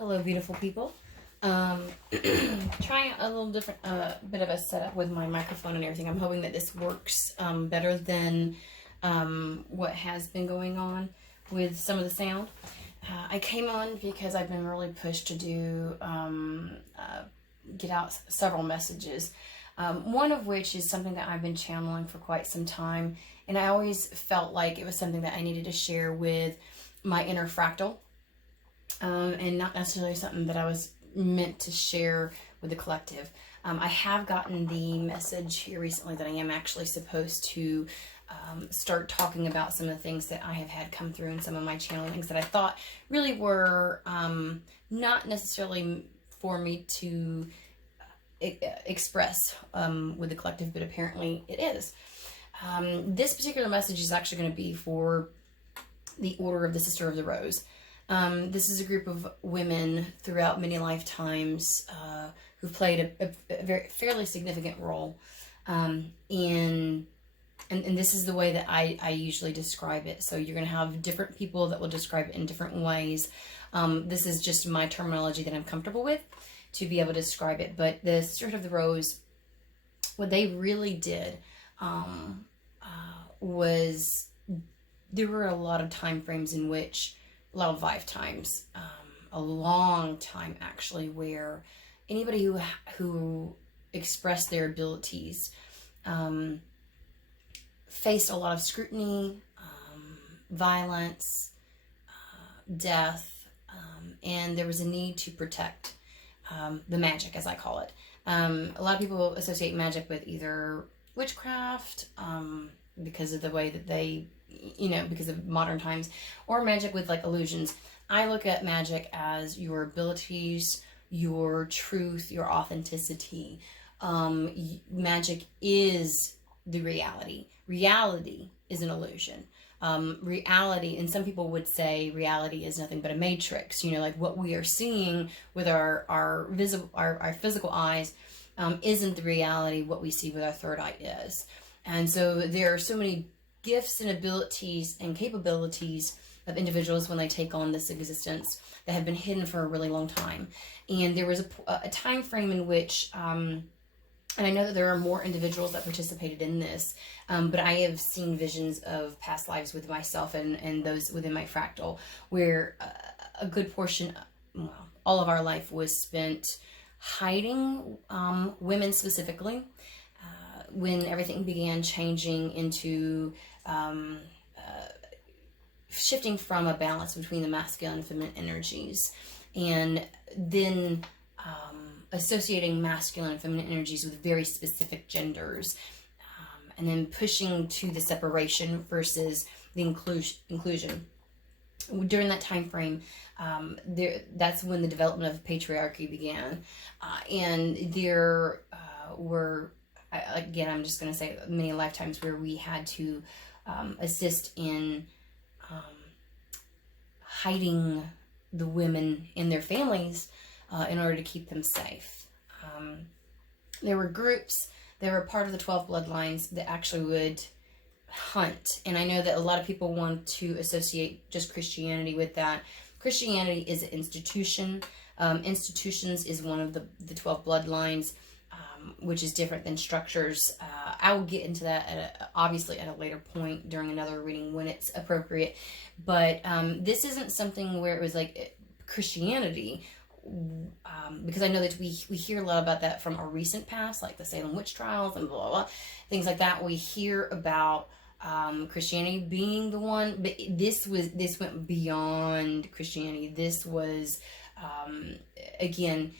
Hello, beautiful people. Trying a little different bit of a setup with my microphone and everything. I'm hoping that this works better than what has been going on with some of the sound. I came on because I've been really pushed to do get out several messages. One of which is something that I've been channeling for quite some time, and I always felt like it was something that I needed to share with my inner fractal. And not necessarily something that I was meant to share with the collective. I have gotten the message here recently that I am actually supposed to start talking about some of the things that I have had come through in some of my channelings that I thought really were not necessarily for me to express with the collective, but apparently it is. This particular message is actually going to be for the Order of the Sister of the Rose. This is a group of women throughout many lifetimes who've played a fairly significant role in, and this is the way that I usually describe it. So you're going to have different people that will describe it in different ways. This is just my terminology that I'm comfortable with to be able to describe it. But the Sisterhood of the Rose, what they really did was there were a lot of time frames in which a lot of lifetimes, a long time actually, where anybody who expressed their abilities faced a lot of scrutiny, violence, death, and there was a need to protect the magic, as I call it. A lot of people associate magic with either witchcraft, because of the way that they, because of modern times, or magic with like illusions. I look at magic as your abilities, your truth, your authenticity. Magic is the reality. Reality is an illusion. Reality, and some people would say reality is nothing but a matrix. Like what we are seeing with our physical eyes isn't the reality. What we see with our third eye is. And so there are so many gifts and abilities and capabilities of individuals when they take on this existence that have been hidden for a really long time. And there was a time frame in which, and I know that there are more individuals that participated in this, but I have seen visions of past lives with myself and those within my fractal, where a good portion, all of our life was spent hiding women specifically. When everything began changing into shifting from a balance between the masculine and feminine energies, and then associating masculine and feminine energies with very specific genders, and then pushing to the separation versus the inclusion. During that time frame, that's when the development of patriarchy began, and there were, again, I'm just going to say many lifetimes where we had to assist in hiding the women in their families in order to keep them safe. There were groups that were part of the 12 bloodlines that actually would hunt. And I know that a lot of people want to associate just Christianity with that. Christianity is an institution. Institutions is one of the 12 bloodlines, which is different than structures. I will get into that obviously at a later point during another reading when it's appropriate. But this isn't something where it was like Christianity, because I know that we hear a lot about that from our recent past, like the Salem witch trials and blah, blah, blah, things like that. We hear about Christianity being the one, but this went beyond Christianity. This was, again,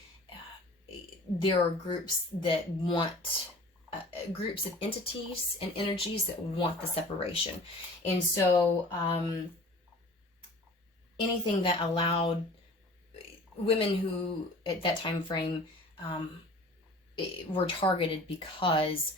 there are groups that want, groups of entities and energies that want the separation. And so anything that allowed women who at that time frame were targeted because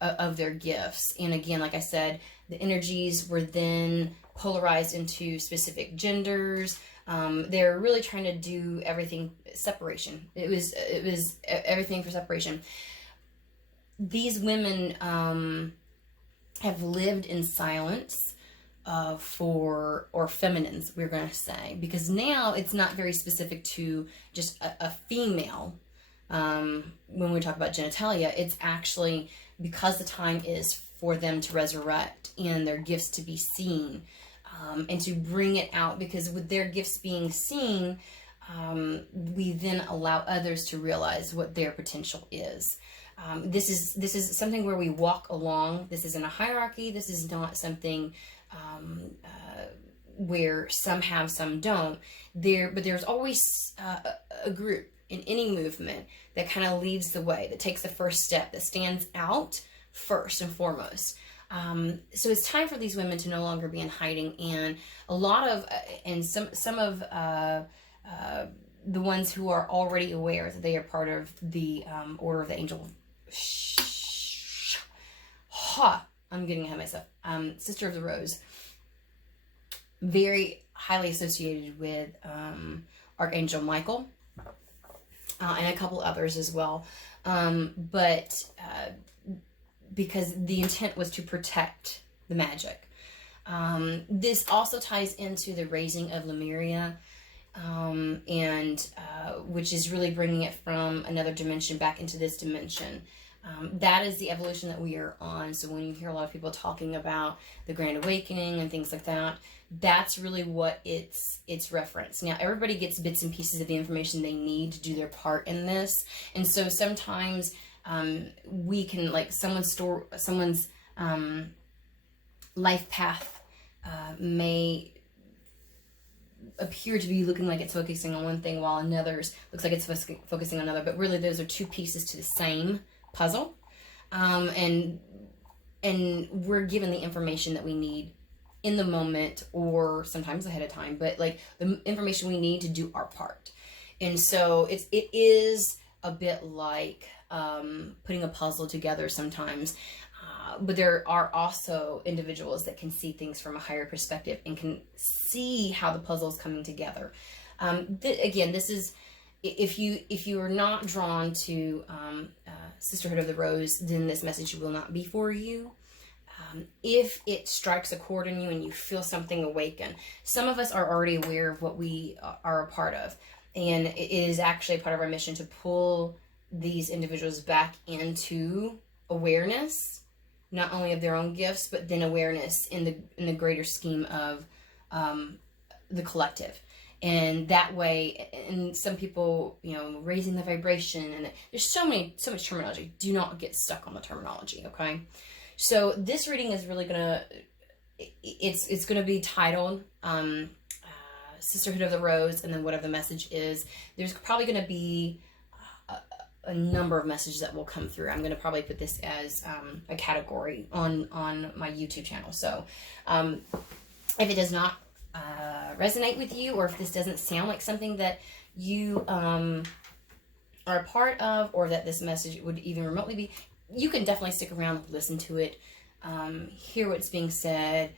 of their gifts. And again, like I said, the energies were then polarized into specific genders. They're really trying to do everything separation. It was everything for separation. These women have lived in silence or feminines, we're going to say, because now it's not very specific to just a female. When we talk about genitalia, it's actually because the time is for them to resurrect and their gifts to be seen, and to bring it out, because with their gifts being seen, we then allow others to realize what their potential is. This is something where we walk along. This isn't a hierarchy. This is not something where some have, some don't. But there's always a group in any movement that kind of leads the way, that takes the first step, that stands out first and foremost. So it's time for these women to no longer be in hiding, and a lot of and some of the ones who are already aware that they are part of the Order of the Angel. I'm getting ahead of myself. Sister of the Rose, very highly associated with Archangel Michael, and a couple others as well. But because the intent was to protect the magic. This also ties into the raising of Lemuria, and which is really bringing it from another dimension back into this dimension. That is the evolution that we are on. So when you hear a lot of people talking about the Grand Awakening and things like that, that's really what it's referenced. Now, everybody gets bits and pieces of the information they need to do their part in this. And so sometimes we can, like, someone's life path may appear to be looking like it's focusing on one thing, while another's looks like it's focusing on another. But really, those are two pieces to the same puzzle, and we're given the information that we need in the moment, or sometimes ahead of time, but like the information we need to do our part. And so it is a bit like putting a puzzle together sometimes, but there are also individuals that can see things from a higher perspective and can see how the puzzle is coming together. Again, this is, if you are not drawn to Sisterhood of the Rose, then this message will not be for you. If it strikes a chord in you and you feel something awaken, some of us are already aware of what we are a part of, and it is actually a part of our mission to pull these individuals back into awareness, not only of their own gifts, but then awareness in the greater scheme of the collective. And that way, and some people, raising the vibration, and there's so much terminology. Do not get stuck on the terminology, okay? So this reading is really it's gonna be titled Sisterhood of the Rose, and then whatever the message is. There's probably gonna be a number of messages that will come through. I'm gonna probably put this as a category on my YouTube channel. So if it does not resonate with you, or if this doesn't sound like something that you are a part of, or that this message would even remotely be, you can definitely stick around, listen to it, hear what's being said.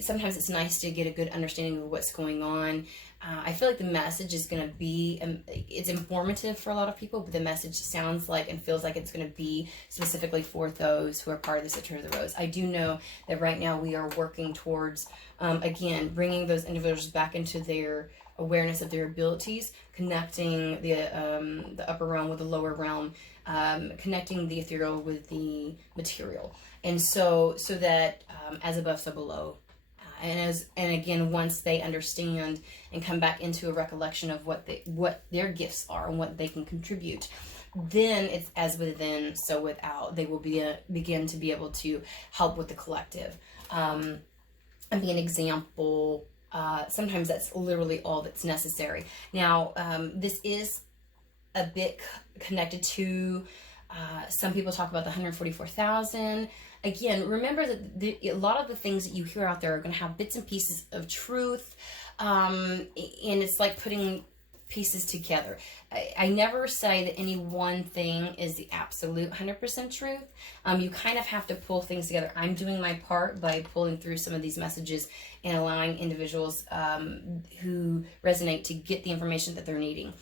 Sometimes it's nice to get a good understanding of what's going on. I feel like the message is going to be, it's informative for a lot of people, but the message sounds like and feels like it's going to be specifically for those who are part of the Sisterhood of the Rose. I do know that right now we are working towards, again, bringing those individuals back into their awareness of their abilities, connecting the upper realm with the lower realm, connecting the ethereal with the material, and so that as above, so below, and again, once they understand and come back into a recollection of what their gifts are and what they can contribute, then it's as within, so without. They will begin to be able to help with the collective, and be an example. Sometimes that's literally all that's necessary. Now, this is a bit connected to, some people talk about the 144,000. Again, remember that a lot of the things that you hear out there are going to have bits and pieces of truth, and it's like putting pieces together. I never say that any one thing is the absolute 100% truth. You kind of have to pull things together. I'm doing my part by pulling through some of these messages and allowing individuals who resonate to get the information that they're needing.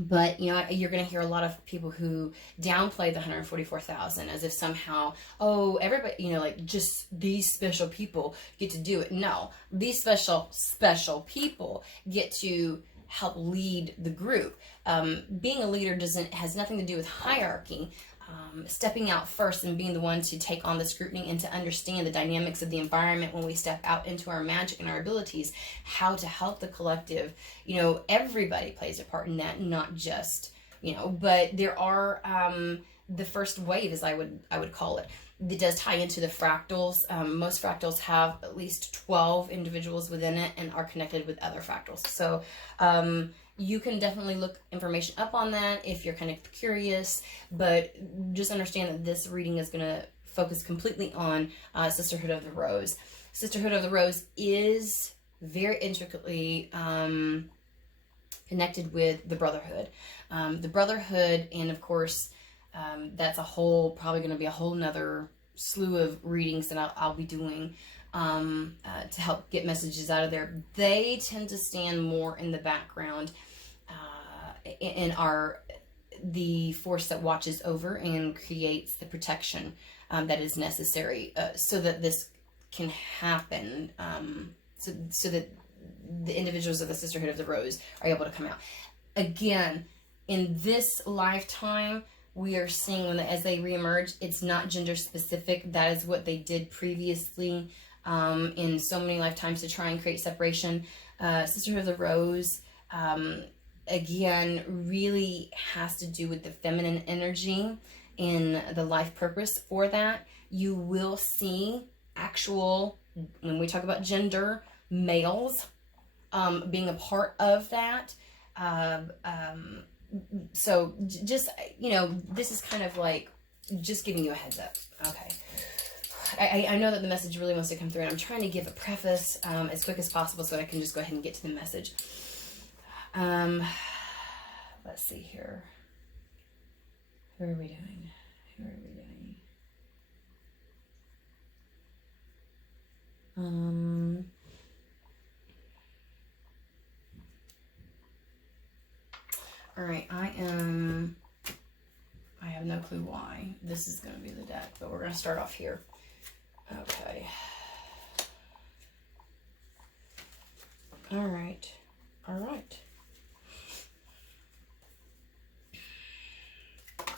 But, you know, you're going to hear a lot of people who downplay the 144,000 as if somehow, oh, everybody, you know, like just these special people get to do it. No, these special people get to help lead the group. Being a leader has nothing to do with hierarchy. Stepping out first and being the one to take on the scrutiny and to understand the dynamics of the environment when we step out into our magic and our abilities, how to help the collective. You know, everybody plays a part in that, not just, you know, but there are the first wave, as I would call it, that does tie into the fractals. Most fractals have at least 12 individuals within it and are connected with other fractals. So you can definitely look information up on that if you're kind of curious, but just understand that this reading is going to focus completely on Sisterhood of the Rose. Sisterhood of the Rose is very intricately connected with the Brotherhood. The Brotherhood, and of course, that's probably going to be a whole nother slew of readings that I'll be doing to help get messages out of there. They tend to stand more in the background and are the force that watches over and creates the protection that is necessary so that this can happen, so that the individuals of the Sisterhood of the Rose are able to come out. Again, in this lifetime, we are seeing as they reemerge, it's not gender specific. That is what they did previously in so many lifetimes to try and create separation. Sisterhood of the Rose, again, really has to do with the feminine energy and the life purpose for that. You will see actual, when we talk about gender, males being a part of that. So just, you know, this is kind of like just giving you a heads up. Okay. I know that the message really wants to come through, and I'm trying to give a preface as quick as possible so that I can just go ahead and get to the message. Let's see here. Who are we doing? All right, I have no clue why this is going to be the deck, but we're going to start off here. Okay. All right.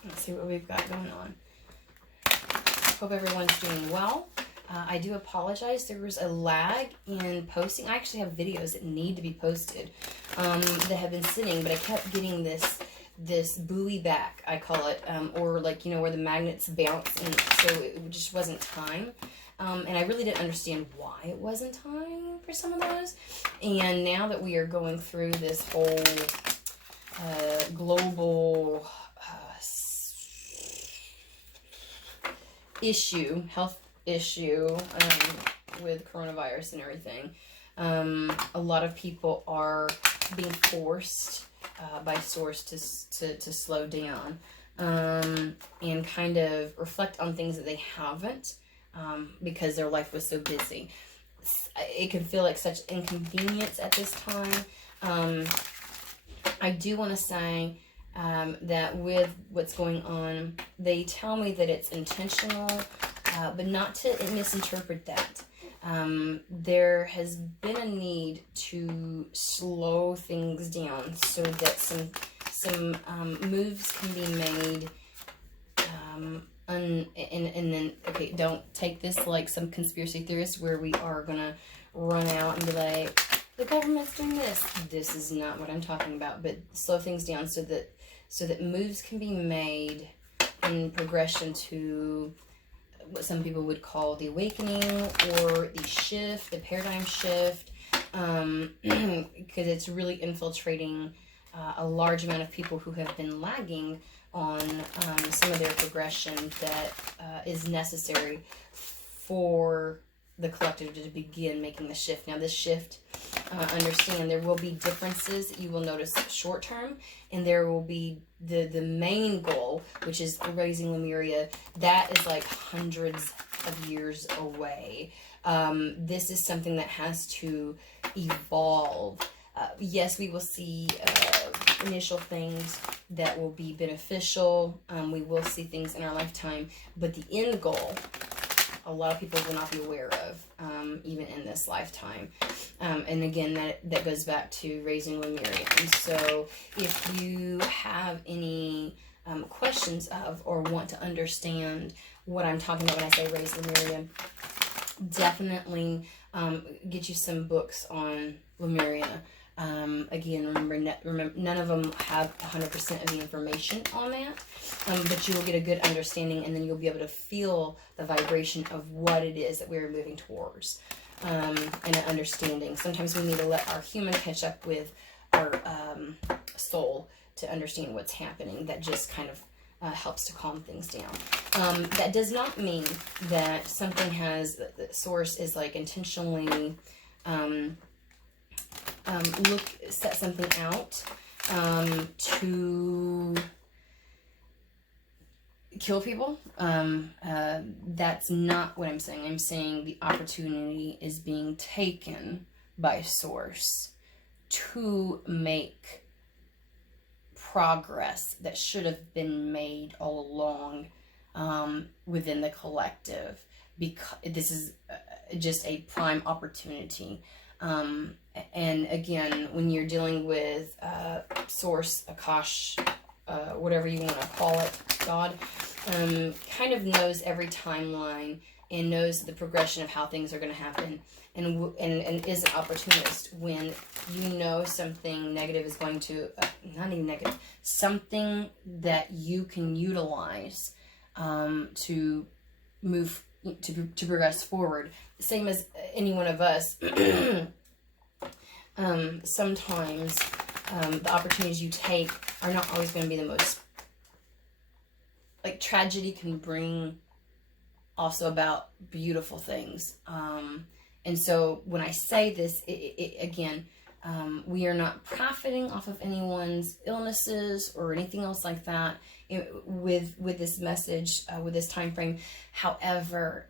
Let's see what we've got going on. Hope everyone's doing well. I do apologize. There was a lag in posting. I actually have videos that need to be posted that have been sitting, but I kept getting this buoy back, I call it, or like, you know, where the magnets bounce, and so it just wasn't time. And I really didn't understand why it wasn't time for some of those. And now that we are going through this whole global health issue with coronavirus and everything, a lot of people are being forced by source to slow down and kind of reflect on things that they haven't because their life was so busy. It can feel like such inconvenience at this time. I do want to say that with what's going on, they tell me that it's intentional, but not to misinterpret that. There has been a need to slow things down so that some moves can be made. And then, okay, don't take this like some conspiracy theorist where we are gonna run out and be like, the government's doing this. This is not what I'm talking about, but slow things down so that moves can be made in progression to what some people would call the awakening or the shift, the paradigm shift, because it's really infiltrating a large amount of people who have been lagging on some of their progression that is necessary for the collective to begin making the shift. Now this shift, understand there will be differences that you will notice short term, and there will be the main goal, which is raising Lemuria. That is like hundreds of years away. This is something that has to evolve. Yes, we will see initial things that will be beneficial. We will see things in our lifetime, but the end goal, a lot of people will not be aware of, even in this lifetime. And again, that goes back to raising Lemurians. So if you have any questions of or want to understand what I'm talking about when I say raise Lemuria, definitely get you some books on Lemuria. Again, remember, none of them have 100% of the information on that, but you will get a good understanding, and then you'll be able to feel the vibration of what it is that we're moving towards, and an understanding. Sometimes we need to let our human catch up with our soul to understand what's happening. That just kind of helps to calm things down. That does not mean that something has, the source is like intentionally set something out to kill people. That's not what I'm saying. I'm saying the opportunity is being taken by source to make progress that should have been made all along within the collective, because this is just a prime opportunity. And again, when you're dealing with source, Akash, whatever you want to call it, God, kind of knows every timeline and knows the progression of how things are going to happen, and is an opportunist. When you know something negative is going to, not even negative, something that you can utilize to move, to progress forward. Same as any one of us. Sometimes the opportunities you take are not always going to be the most, like, tragedy can bring also about beautiful things. And so when I say this, again, we are not profiting off of anyone's illnesses or anything else like that with this message, with this time frame. However,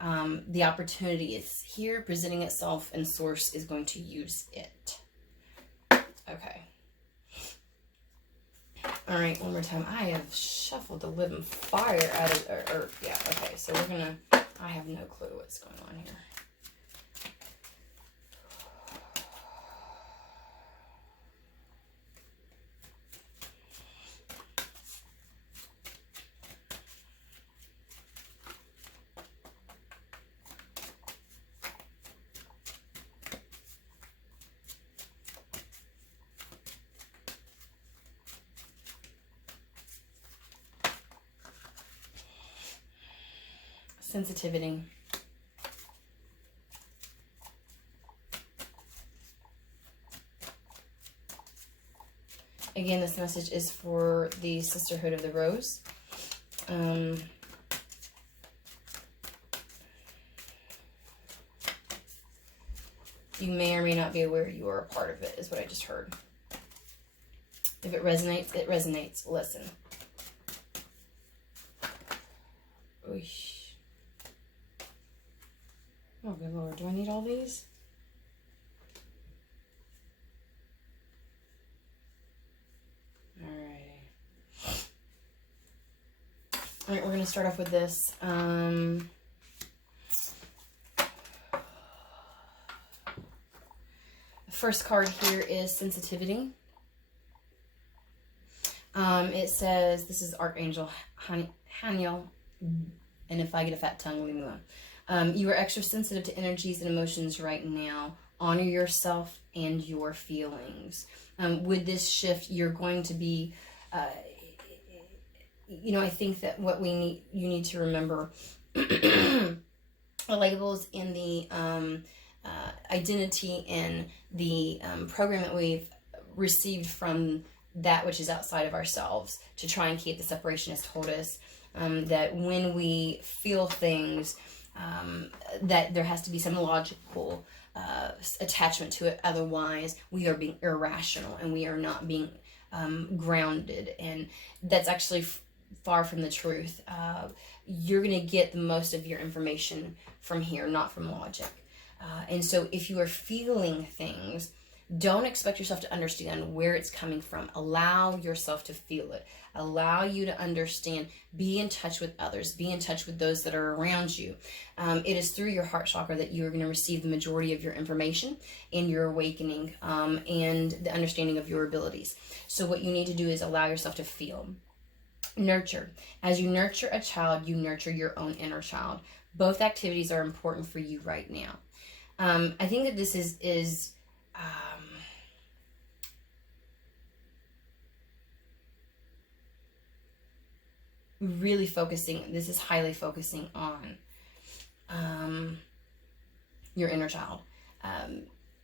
the opportunity is here, presenting itself, and source is going to use it. Okay. All right, one more time. I have shuffled the living fire out of, yeah, okay. So we're gonna, I have no clue what's going on here. Sensitivity. Again, this message is for the Sisterhood of the Rose. You may or may not be aware you are a part of it, is what I just heard. If it resonates, it resonates. Listen. Oosh. Oh, good Lord. Do I need all these? Alrighty. Alright, we're going to start off with this. The first card here is sensitivity. It says, this is Archangel Haniel, and if I get a fat tongue, leave me alone. You are extra sensitive to energies and emotions right now. Honor yourself and your feelings. With this shift, you're going to be, you know, I think that what you need to remember, the labels in the identity and the program that we've received from that which is outside of ourselves to try and keep the separation has told us that when we feel things, that there has to be some logical attachment to it. Otherwise, we are being irrational and we are not being grounded. And that's actually far from the truth. You're going to get the most of your information from here, not from logic. And so if you are feeling things Don't expect yourself to understand where it's coming from. Allow yourself to feel it. Allow you to understand. Be in touch with others. Be in touch with those that are around you. It is through your heart chakra that you are going to receive the majority of your information and your awakening, and the understanding of your abilities. So what you need to do is allow yourself to feel. Nurture. As you nurture a child, you nurture your own inner child. Both activities are important for you right now. I think that this is really focusing, this is highly focusing on your inner child.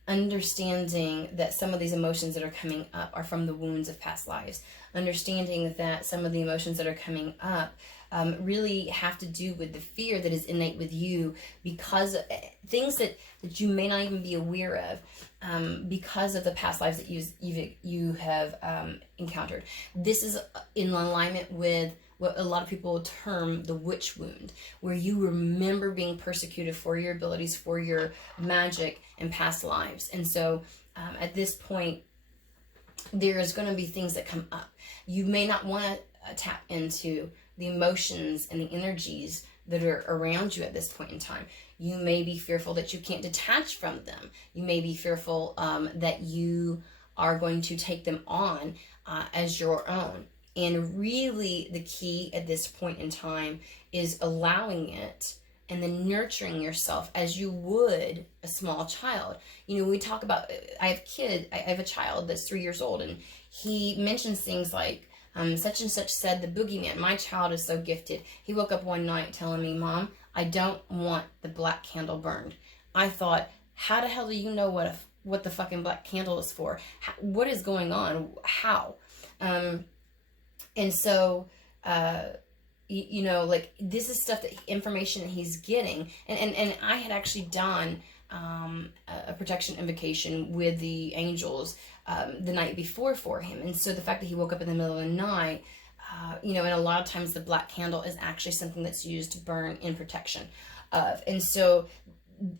Understanding that some of these emotions that are coming up are from the wounds of past lives. Understanding that some of the emotions that are coming up really have to do with the fear that is innate with you, because of things that you may not even be aware of, because of the past lives that you have encountered. This is in alignment with what a lot of people term the witch wound, where you remember being persecuted for your abilities, for your magic in past lives. And so at this point, there is going to be things that come up. You may not want to tap into the emotions and the energies that are around you at this point in time. You may be fearful that you can't detach from them. You may be fearful that you are going to take them on as your own. And really the key at this point in time is allowing it and then nurturing yourself as you would a small child. You know, we talk about, I have a child that's 3 years old, and he mentions things like, such and such said the boogeyman. My child is so gifted. He woke up one night telling me, Mom, I don't want the black candle burned. I thought, how the hell do you know what the fucking black candle is for? What is going on? How? And so, you know, like, this is stuff, that information that he's getting. And I had actually done a protection invocation with the angels the night before for him. And so the fact that he woke up in the middle of the night, you know, and a lot of times the black candle is actually something that's used to burn in protection of. And so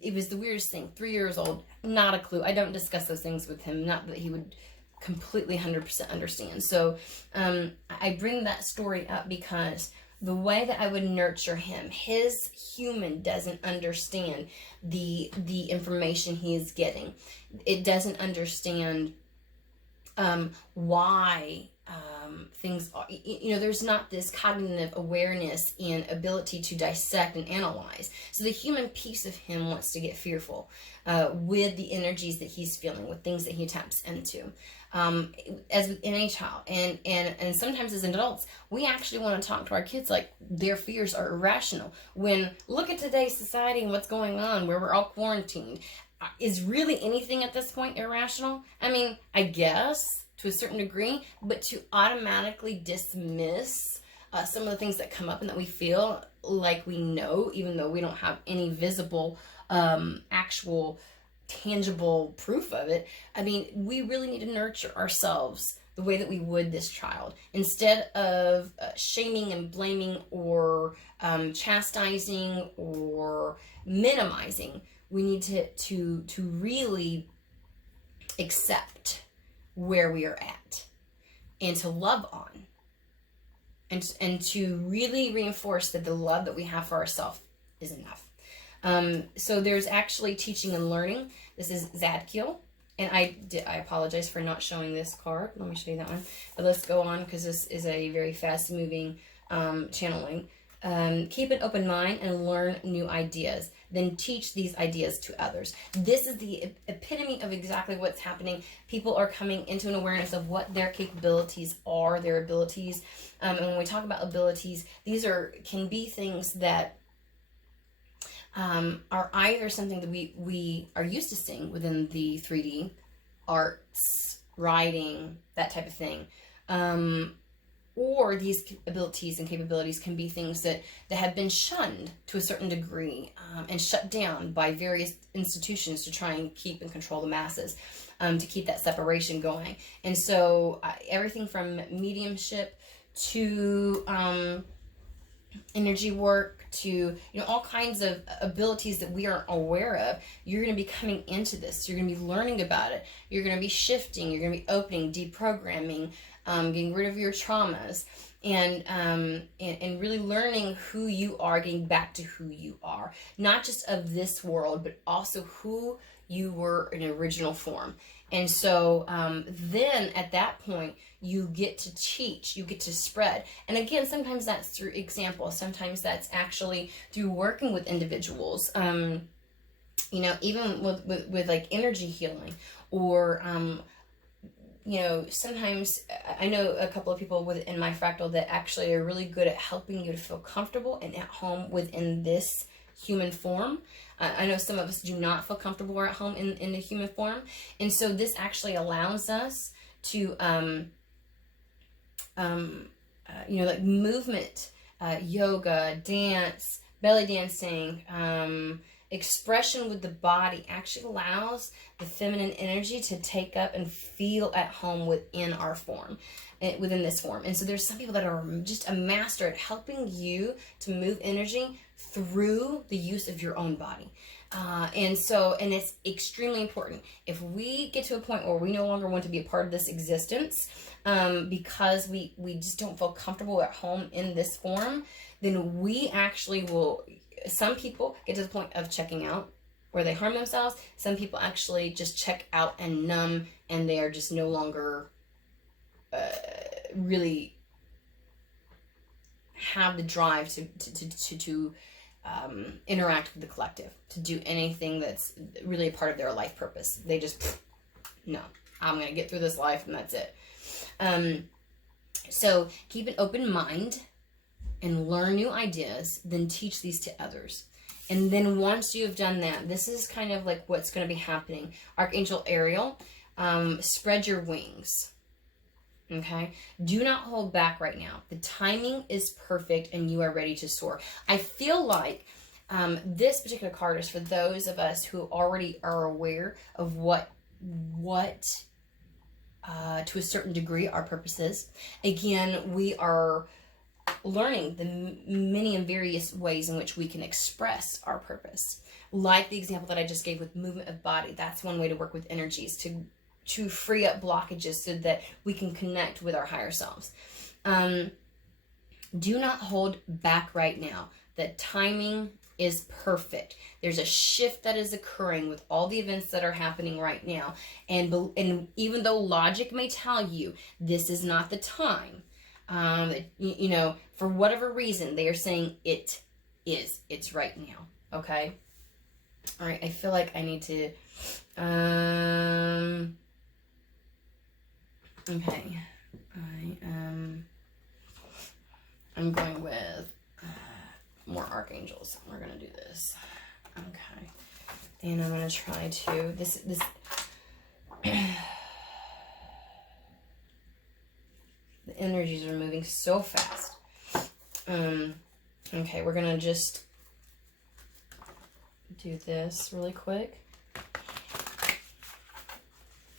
it was the weirdest thing. 3 years old, not a clue. I don't discuss those things with him. Not that he would completely 100% understand. So I bring that story up because the way that I would nurture him, his human doesn't understand the information he is getting. It doesn't understand why things are, you know, there's not this cognitive awareness and ability to dissect and analyze. So the human piece of him wants to get fearful with the energies that he's feeling, with things that he taps into. As with any child, and sometimes as adults, we actually want to talk to our kids like their fears are irrational. When look at today's society and what's going on, where we're all quarantined. Is really anything at this point irrational? I mean, I guess to a certain degree, but to automatically dismiss some of the things that come up and that we feel like we know, even though we don't have any visible, actual, tangible proof of it. I mean, we really need to nurture ourselves the way that we would this child, instead of shaming and blaming or chastising or minimizing. We need to really accept where we are at and to love on, and to really reinforce that the love that we have for ourselves is enough. So there's actually teaching and learning. This is Zadkiel. And I apologize for not showing this card. Let me show you that one. But let's go on, because this is a very fast moving channeling. Keep an open mind and learn new ideas. Then teach these ideas to others. This is the epitome of exactly what's happening. People are coming into an awareness of what their capabilities are, their abilities. And when we talk about abilities, these can be things that are either something that we are used to seeing within the 3D, arts, writing, that type of thing. Or these abilities and capabilities can be things that have been shunned to a certain degree and shut down by various institutions to try and keep and control the masses, to keep that separation going. And so everything from mediumship to energy work to, you know, all kinds of abilities that we aren't aware of. You're going to be coming into this. You're going to be learning about it. You're going to be shifting. You're going to be opening, deprogramming, getting rid of your traumas, and really learning who you are, getting back to who you are, not just of this world, but also who you were in original form. And so then at that point, you get to teach, you get to spread. And again, sometimes that's through example. Sometimes that's actually through working with individuals, you know, even with like energy healing, or, you know, sometimes I know a couple of people within my fractal that actually are really good at helping you to feel comfortable and at home within this human form. I know some of us do not feel comfortable or at home in the human form. And so this actually allows us to, you know, like movement, yoga, dance, belly dancing, expression with the body actually allows the feminine energy to take up and feel at home within our form, within this form. And so there's some people that are just a master at helping you to move energy through the use of your own body. And it's extremely important. If we get to a point where we no longer want to be a part of this existence, because we just don't feel comfortable at home in this form, then we actually will, some people get to the point of checking out where they harm themselves. Some people actually just check out and numb, and they are just no longer really have the drive to interact with the collective, to do anything that's really a part of their life purpose. They just, no, I'm going to get through this life and that's it. So keep an open mind and learn new ideas, then teach these to others. And then once you've done that, this is kind of like what's going to be happening. Archangel Ariel, spread your wings. Okay? Do not hold back right now. The timing is perfect and you are ready to soar. I feel like this particular card is for those of us who already are aware of what to a certain degree our purpose is. Again, we are learning the many and various ways in which we can express our purpose. Like the example that I just gave with movement of body. That's one way to work with energies, to free up blockages so that we can connect with our higher selves. Do not hold back right now. The timing is perfect. There's a shift that is occurring with all the events that are happening right now. And even though logic may tell you this is not the time, you know, for whatever reason, they are saying it is. It's right now. Okay? All right, I feel like I need to... okay. I'm going with more archangels. We're going to do this. Okay. And I'm going to try to... This the energies are moving so fast. Okay, we're going to just do this really quick.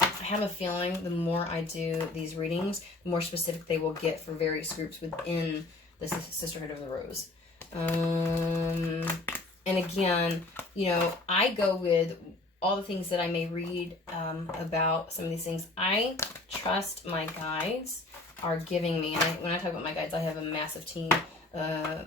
I have a feeling the more I do these readings, the more specific they will get for various groups within the Sisterhood of the Rose. And again, you know, I go with all the things that I may read about some of these things. I trust my guides are giving me, and when I talk about my guides, I have a massive team of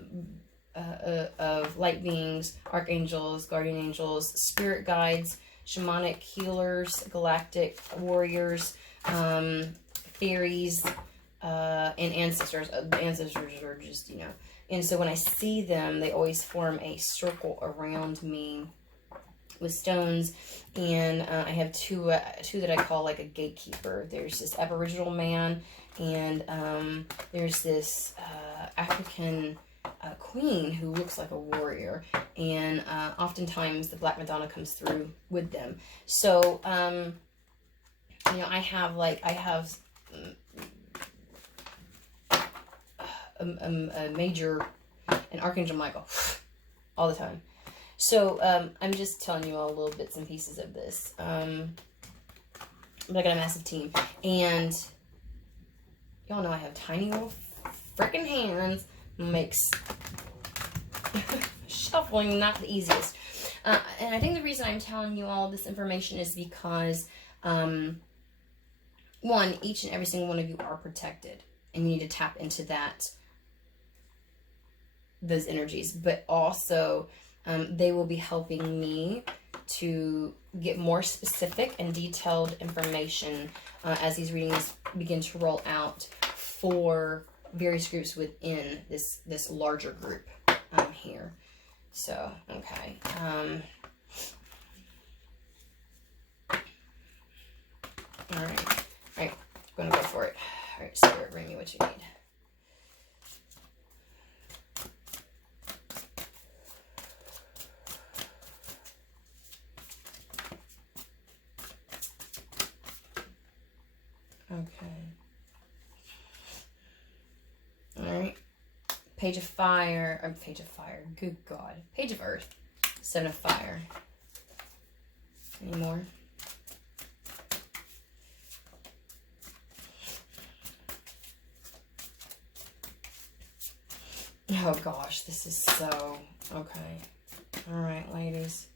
light beings, archangels, guardian angels, spirit guides, shamanic healers, galactic warriors, fairies, and ancestors. The ancestors are just, you know. And so when I see them, they always form a circle around me with stones. And I have two that I call like a gatekeeper. There's this Aboriginal man, and there's this African queen who looks like a warrior. And oftentimes the Black Madonna comes through with them. So, you know, I have a major, an Archangel Michael all the time. So I'm just telling you all little bits and pieces of this. I got a massive team, and y'all know I have tiny little freaking hands. Makes Shuffling, not the easiest. And I think the reason I'm telling you all this information is because, one, each and every single one of you are protected. And you need to tap into those energies. But also, they will be helping me to get more specific and detailed information as these readings begin to roll out for various groups within this larger group here. So, okay. All right, I'm going to go for it. All right, Spirit, bring me what you need. Okay. All right. Page of Fire. Or Page of Fire. Good God. Page of Earth. Seven of Fire. Any more? Oh gosh, this is so... Okay. All right, ladies.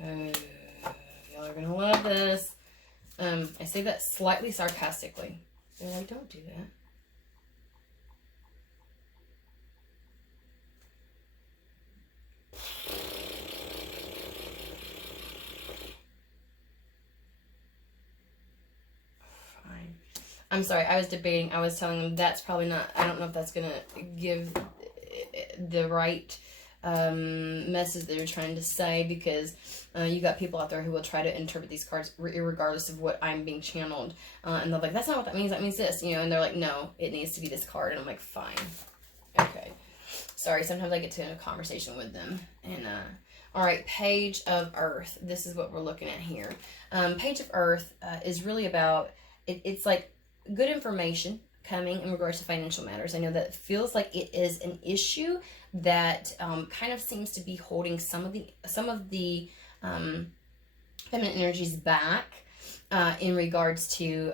Y'all are gonna love this. I say that slightly sarcastically. They're like, don't do that. Fine. I'm sorry, I was debating. I was telling them that's probably not, I don't know if that's gonna give the right message that you're trying to say, because you got people out there who will try to interpret these cards regardless of what I'm being channeled, and they're like, that's not what that means, that means this, you know, and they're like, no, it needs to be this card, and I'm like, fine, okay, sorry, sometimes I get to a conversation with them, and all right, Page of Earth, this is what we're looking at here. Page of Earth is really about, it's like good information coming in regards to financial matters. I know that feels like it is an issue that kind of seems to be holding some of the feminine energies back in regards to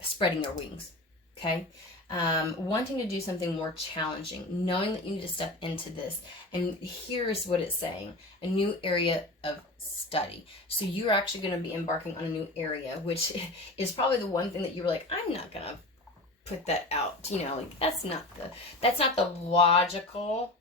spreading their wings. Okay, wanting to do something more challenging, knowing that you need to step into this. And here's what it's saying: a new area of study. So you're actually going to be embarking on a new area, which is probably the one thing that you were like, I'm not gonna put that out, you know, like that's not the logical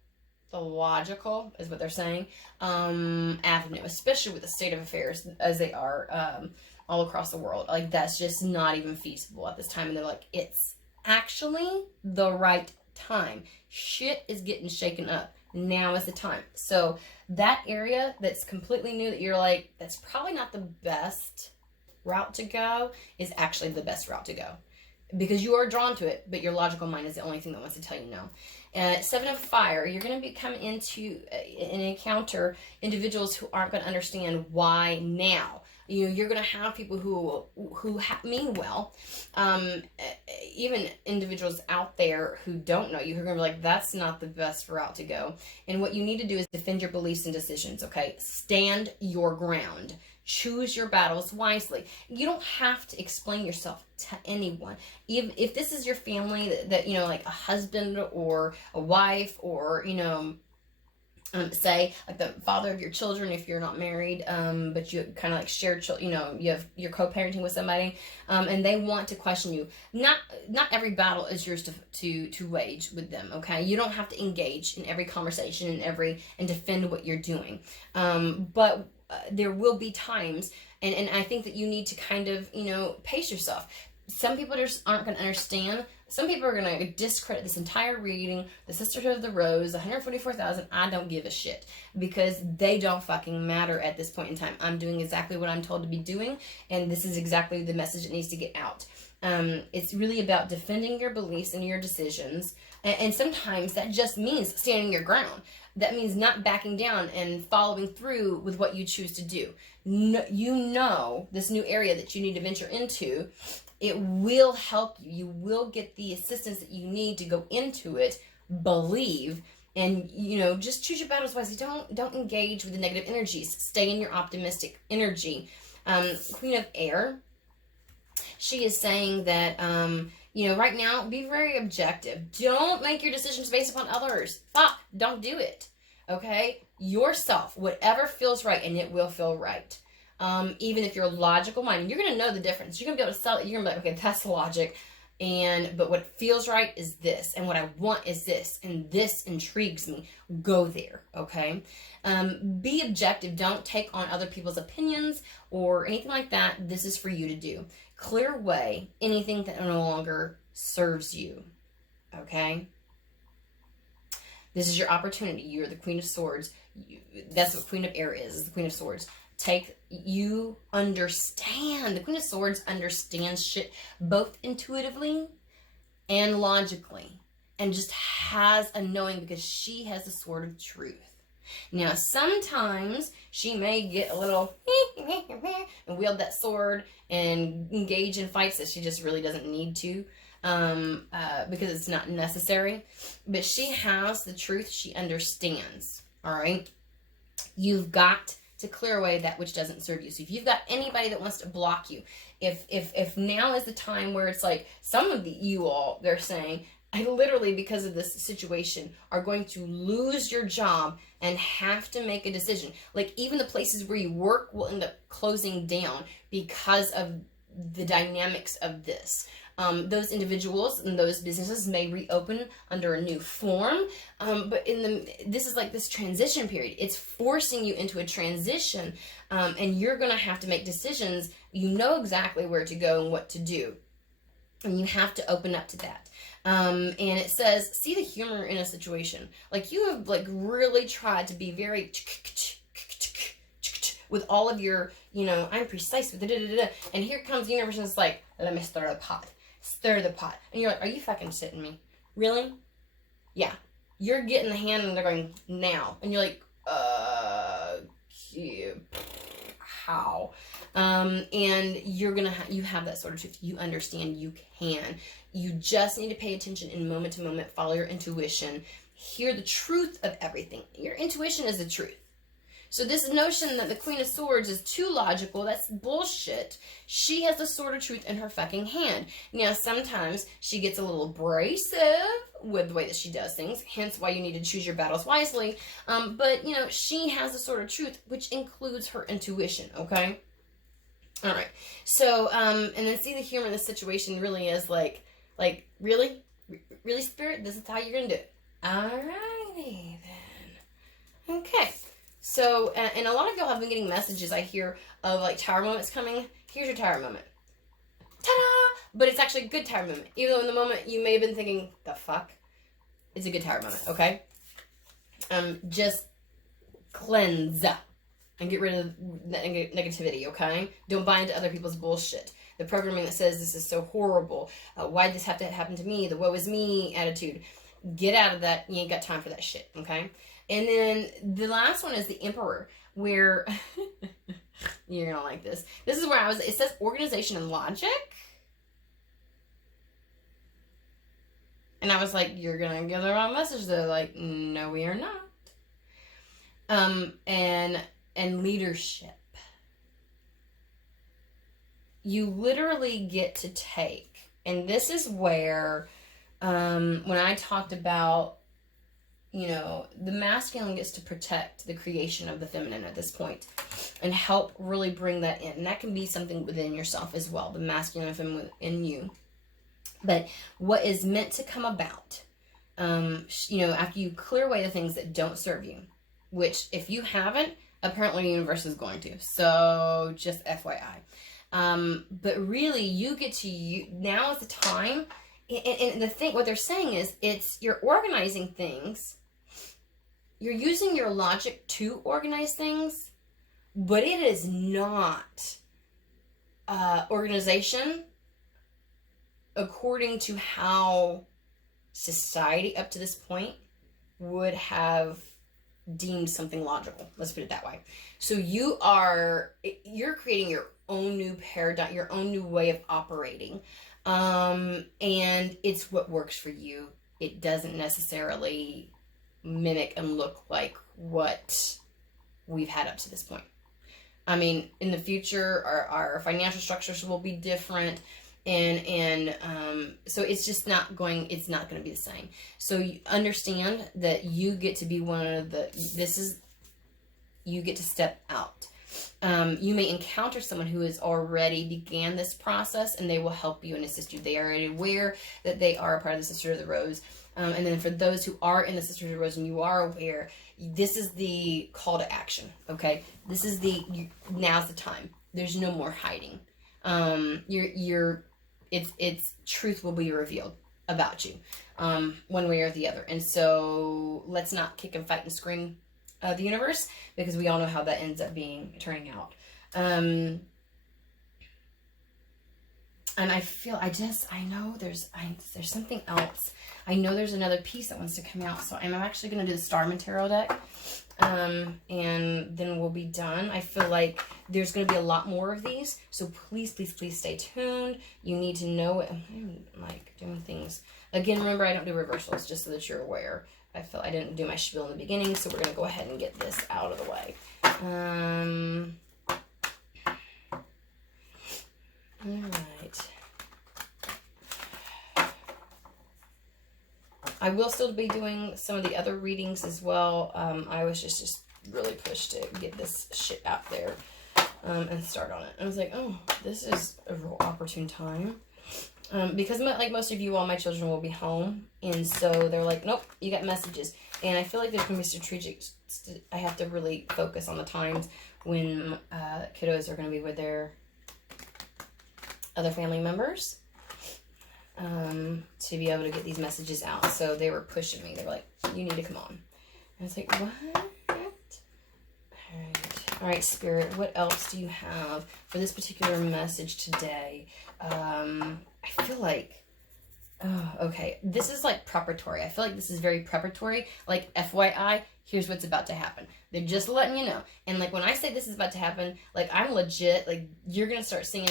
is what they're saying, avenue, especially with the state of affairs as they are all across the world. Like, that's just not even feasible at this time. And they're like, it's actually the right time. Shit is getting shaken up. Now is the time. So that area that's completely new, that you're like, that's probably not the best route to go, is actually the best route to go. Because you are drawn to it, but your logical mind is the only thing that wants to tell you no. Seven of Fire, you're going to come into and encounter individuals who aren't going to understand why now. You know, you're going to have people who mean well, even individuals out there who don't know you, who are going to be like, that's not the best route to go. And what you need to do is defend your beliefs and decisions, okay? Stand your ground. Choose your battles wisely. You don't have to explain yourself to anyone. If this is your family, that you know, like a husband or a wife, or, you know, say like the father of your children, if you're not married, but you kind of like share, you know, you're co-parenting with somebody, and they want to question you. Not every battle is yours to wage with them. Okay, you don't have to engage in every conversation and defend what you're doing. But there will be times, and I think that you need to kind of, you know, pace yourself. Some people just aren't going to understand. Some people are going to discredit this entire reading, the Sisterhood of the Rose, 144,000. I don't give a shit, because they don't fucking matter at this point in time. I'm doing exactly what I'm told to be doing, and this is exactly the message that needs to get out. It's really about defending your beliefs and your decisions, and sometimes that just means standing your ground. That means not backing down and following through with what you choose to do. You know this new area that you need to venture into, it will help you. You will get the assistance that you need to go into it. Believe, and, you know, just choose your battles wisely. Don't engage with the negative energies. Stay in your optimistic energy. Queen of Air, she is saying that You know, right now, be very objective. Don't make your decisions based upon others. Fuck, don't do it. Okay? Yourself, whatever feels right, and it will feel right. Even if you're logical minded, you're going to know the difference. You're going to be able to sell it. You're going to be like, okay, that's logic. But what feels right is this. And what I want is this. And this intrigues me. Go there. Okay? Be objective. Don't take on other people's opinions or anything like that. This is for you to do. Clear away anything that no longer serves you. Okay? This is your opportunity. You're the Queen of Swords. That's what Queen of Air is the Queen of Swords. You understand. The Queen of Swords understands shit both intuitively and logically. And just has a knowing because she has the sword of truth. Now, sometimes she may get a little and wield that sword and engage in fights that she just really doesn't need to because it's not necessary. But she has the truth. She understands. All right? You've got to clear away that which doesn't serve you. So if you've got anybody that wants to block you, if now is the time where it's like some of you all, they're saying, I literally, because of this situation, are going to lose your job and have to make a decision. Like even the places where you work will end up closing down because of the dynamics of this. Those individuals and those businesses may reopen under a new form, but this is like this transition period. It's forcing you into a transition, and you're going to have to make decisions. You know exactly where to go and what to do, and you have to open up to that. And it says, see the humor in a situation. Like you have like really tried to be very with all of your, I'm precise with it, and here comes the universe and it's like, let me stir the pot. Stir the pot. And you're like, are you fucking shitting me? Really? Yeah. You're getting the hand and they're going, now. And you're like, how? And you have that sort of truth. You understand you can. You just need to pay attention in moment to moment, follow your intuition, hear the truth of everything. Your intuition is the truth. So this notion that the Queen of Swords is too logical, that's bullshit. She has the sword of truth in her fucking hand. Now, sometimes she gets a little abrasive with the way that she does things, hence why you need to choose your battles wisely. But, she has the sword of truth, which includes her intuition, okay? All right. So, and then see the humor in the situation really is like, really? Really, Spirit? This is how you're going to do it. All righty then. Okay. So, and a lot of y'all have been getting messages I hear of like tower moments coming. Here's your tower moment. Ta-da! But it's actually a good tower moment. Even though in the moment you may have been thinking, the fuck? It's a good tower moment, okay? Just cleanse and get rid of that negativity, okay? Don't buy into other people's bullshit. The programming that says this is so horrible. Why did this have to happen to me? The woe is me attitude. Get out of that. You ain't got time for that shit, okay? And then the last one is the Emperor, where you're gonna like this. This is where it says organization and logic. And I was like, you're gonna get the wrong message. They're like, no, we are not. And leadership. You literally get to take, and this is where, when I talked about, the masculine gets to protect the creation of the feminine at this point and help really bring that in. And that can be something within yourself as well, the masculine and feminine in you. But what is meant to come about, after you clear away the things that don't serve you, which if you haven't, apparently the universe is going to. So just FYI. But really you get to, now is the time. And what they're saying is you're organizing things. You're using your logic to organize things, but it is not organization according to how society up to this point would have deemed something logical. Let's put it that way. So you're creating your own new paradigm, your own new way of operating. And it's what works for you. It doesn't necessarily mimic and look like what we've had up to this point. I mean, in the future, our financial structures will be different. So it's just not going, it's not going to be the same. So you understand that you get to be one of the, you get to step out. You may encounter someone who has already began this process, and they will help you and assist you. They are already aware that they are a part of the Sisterhood of the Rose. And then for those who are in the Sisterhood of the Rose and you are aware, this is the call to action, okay? This is now's the time. There's no more hiding. It's truth will be revealed about you, one way or the other. And so let's not kick and fight and scream the universe, because we all know how that ends up turning out. And I feel, I know there's something else. I know there's another piece that wants to come out. So I'm actually going to do the Dharma Tarot deck. And then we'll be done. I feel like there's going to be a lot more of these. So please, please, please stay tuned. You need to know it. I'm like doing things. Again, remember, I don't do reversals, just so that you're aware. I feel I didn't do my spiel in the beginning, so we're going to go ahead and get this out of the way. All right. I will still be doing some of the other readings as well. I was just really pushed to get this shit out there and start on it. I was like, oh, this is a real opportune time. Because like most of you, all my children will be home. And so they're like, nope, you got messages. And I feel like there's going to be strategic. I have to really focus on the times when kiddos are going to be with their other family members. To be able to get these messages out. So they were pushing me. They were like, you need to come on. And I was like, what? All right, Spirit, what else do you have for this particular message today? I feel like, okay, this is like preparatory. I feel like this is very preparatory. Like, FYI, here's what's about to happen. They're just letting you know. And like, when I say this is about to happen, like, I'm legit, like, you're going to start seeing,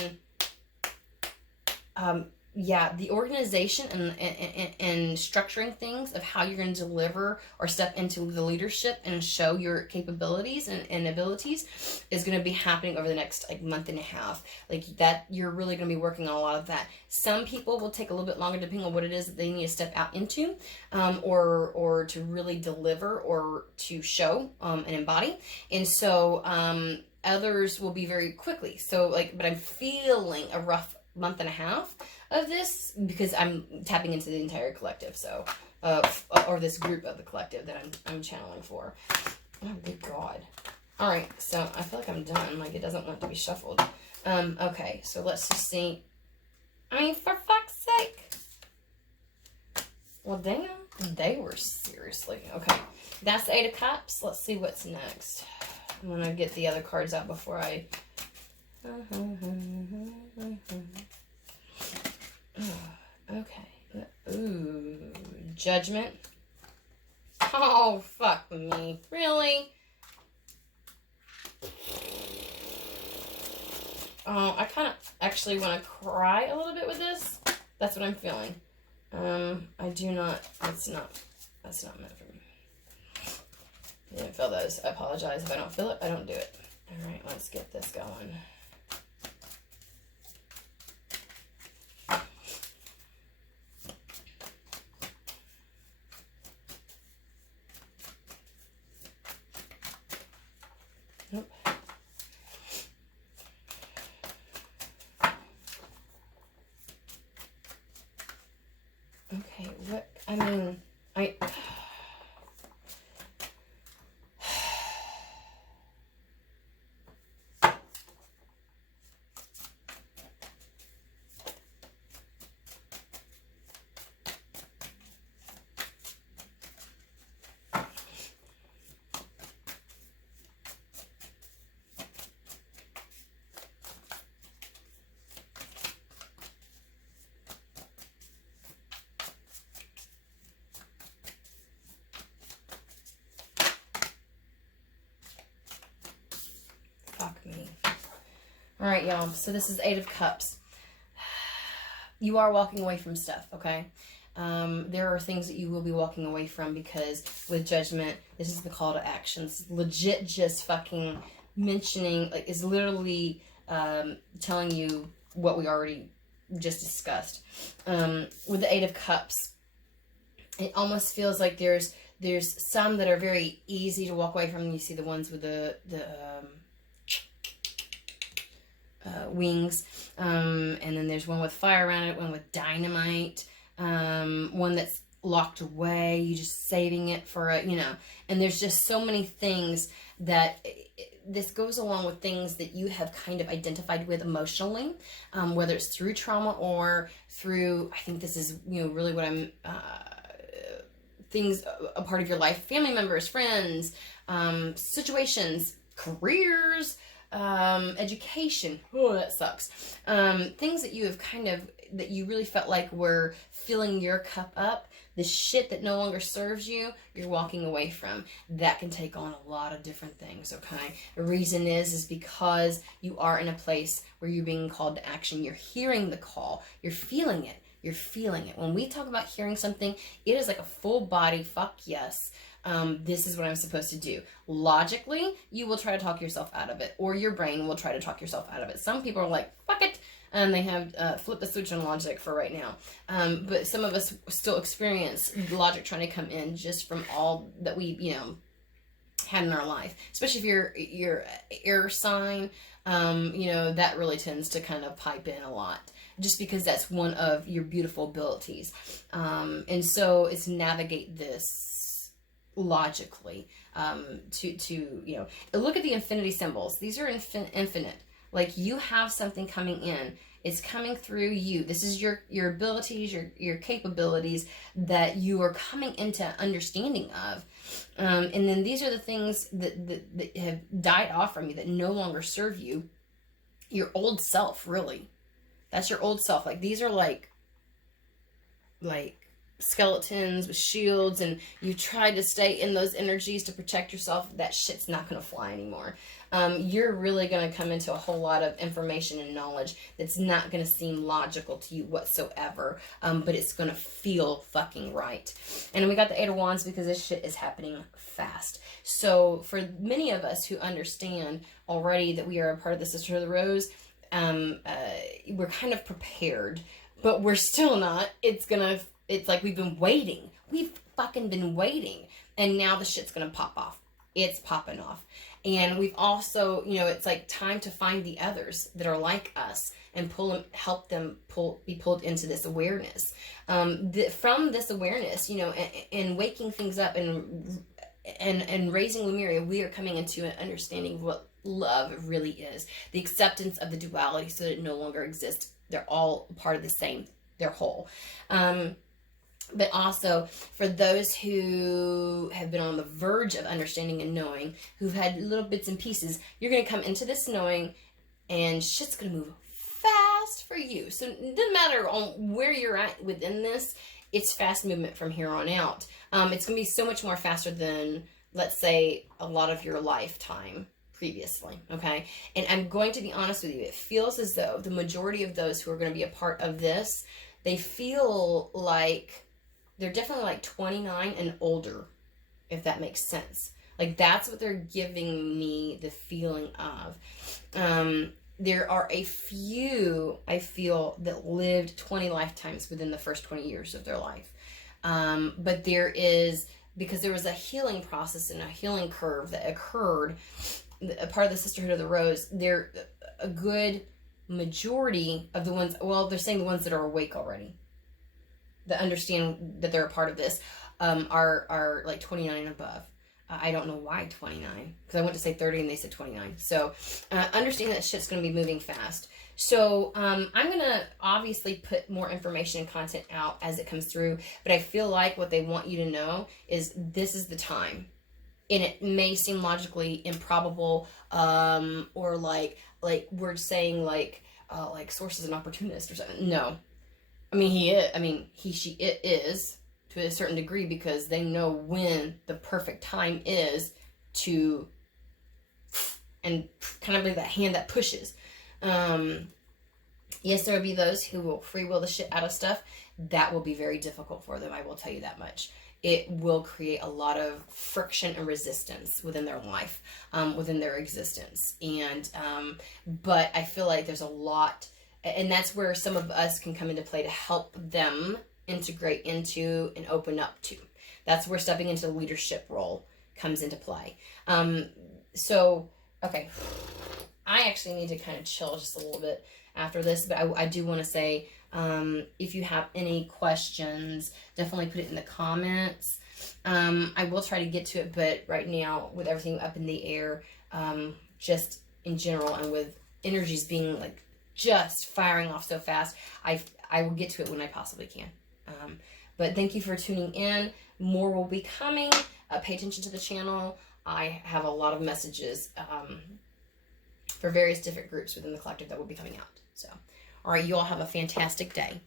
yeah, the organization and structuring things of how you're going to deliver or step into the leadership and show your capabilities and abilities is going to be happening over the next like month and a half. Like that, you're really going to be working on a lot of that. Some people will take a little bit longer depending on what it is that they need to step out into, or to really deliver or to show and embody. And so others will be very quickly. So like, but I'm feeling a rough month and a half of this because I'm tapping into the entire collective, so or this group of the collective that I'm channeling for. Oh good God. All right, so I feel like I'm done. Like it doesn't want to be shuffled. Okay, so let's just see. I mean, for fuck's sake. Well, damn, they were seriously okay. That's the 8 of Cups. Let's see what's next. I'm gonna get the other cards out before I. Okay. Ooh, Judgment. Oh, fuck me. Really? Oh, I kind of actually want to cry a little bit with this. That's what I'm feeling. I do not, that's not meant for me. I didn't feel those. I apologize. If I don't feel it, I don't do it. All right, let's get this going. Okay, what, I mean, all right, y'all. So this is 8 of Cups. You are walking away from stuff, okay? There are things that you will be walking away from because with Judgment, this is the call to action. It's legit just fucking mentioning, like, is literally telling you what we already just discussed. With the Eight of Cups, it almost feels like there's some that are very easy to walk away from. You see the ones with the wings, and then there's one with fire around it, one with dynamite, one that's locked away, you just saving it for a, and there's just so many things that this goes along with things that you have kind of identified with emotionally, whether it's through trauma or through, I think this is, really what I'm, things, a part of your life, family members, friends, situations, careers, education. Oh, that sucks. Things that you have that you really felt like were filling your cup up, the shit that no longer serves you, you're walking away from. That can take on a lot of different things, okay? The reason is because you are in a place where you're being called to action. You're hearing the call. You're feeling it. You're feeling it. When we talk about hearing something, it is like a full body, fuck yes. This is what I'm supposed to do. Logically, you will try to talk yourself out of it, or your brain will try to talk yourself out of it. Some people are like, fuck it, and they have flipped the switch on logic for right now. But some of us still experience logic trying to come in just from all that we, had in our life. Especially if you're air sign, that really tends to kind of pipe in a lot. Just because that's one of your beautiful abilities. And so it's navigate this logically, to look at the infinity symbols. These are infinite. Like, you have something coming in. It's coming through you. This is your abilities, your capabilities that you are coming into understanding of. And then these are the things that have died off from you, that no longer serve you. Your old self, really. That's your old self. Like, these are like skeletons with shields, and you tried to stay in those energies to protect yourself. That shit's not going to fly anymore. You're really going to come into a whole lot of information and knowledge that's not going to seem logical to you whatsoever, but it's going to feel fucking right. And we got the Eight of Wands because this shit is happening fast. So for many of us who understand already that we are a part of the Sisterhood of the Rose, we're kind of prepared, but we're still not. It's like we've been waiting. We've fucking been waiting. And now the shit's gonna pop off. It's popping off. And we've also, it's like time to find the others that are like us and help them be pulled into this awareness. From this awareness, and waking things up and raising Lemuria, we are coming into an understanding of what love really is. The acceptance of the duality so that it no longer exists. They're all part of the same. They're whole. But also, for those who have been on the verge of understanding and knowing, who've had little bits and pieces, you're going to come into this knowing, and shit's going to move fast for you. So it doesn't matter on where you're at within this, it's fast movement from here on out. It's going to be so much more faster than, let's say, a lot of your lifetime previously, okay? And I'm going to be honest with you, it feels as though the majority of those who are going to be a part of this, they feel like they're definitely like 29 and older, if that makes sense. Like, that's what they're giving me the feeling of. There are a few, I feel, that lived 20 lifetimes within the first 20 years of their life. But there is, because there was a healing process and a healing curve that occurred, a part of the Sisterhood of the Rose, they're a good majority of the ones, well, they're saying the ones that are awake already, that understand that they're a part of this, are like 29 and above. I don't know why 29, because I went to say 30 and they said 29. So understand that shit's going to be moving fast. So I'm going to obviously put more information and content out as it comes through, but I feel like what they want you to know is this is the time. And it may seem logically improbable, or like we're saying like Source is an opportunist or something. No. I mean, it is to a certain degree, because they know when the perfect time is to, and kind of like that hand that pushes. Yes, there will be those who will free will the shit out of stuff. That will be very difficult for them, I will tell you that much. It will create a lot of friction and resistance within their life, within their existence. And, but I feel like there's a lot And that's where some of us can come into play to help them integrate into and open up to. That's where stepping into the leadership role comes into play. So, okay, I actually need to kind of chill just a little bit after this, but I do want to say, if you have any questions, definitely put it in the comments. I will try to get to it, but right now, with everything up in the air, just in general, and with energies being like just firing off so fast, I will get to it when I possibly can. But thank you for tuning in. More will be coming. Pay attention to the channel. I have a lot of messages for various different groups within the collective that will be coming out. So, all right, you all have a fantastic day.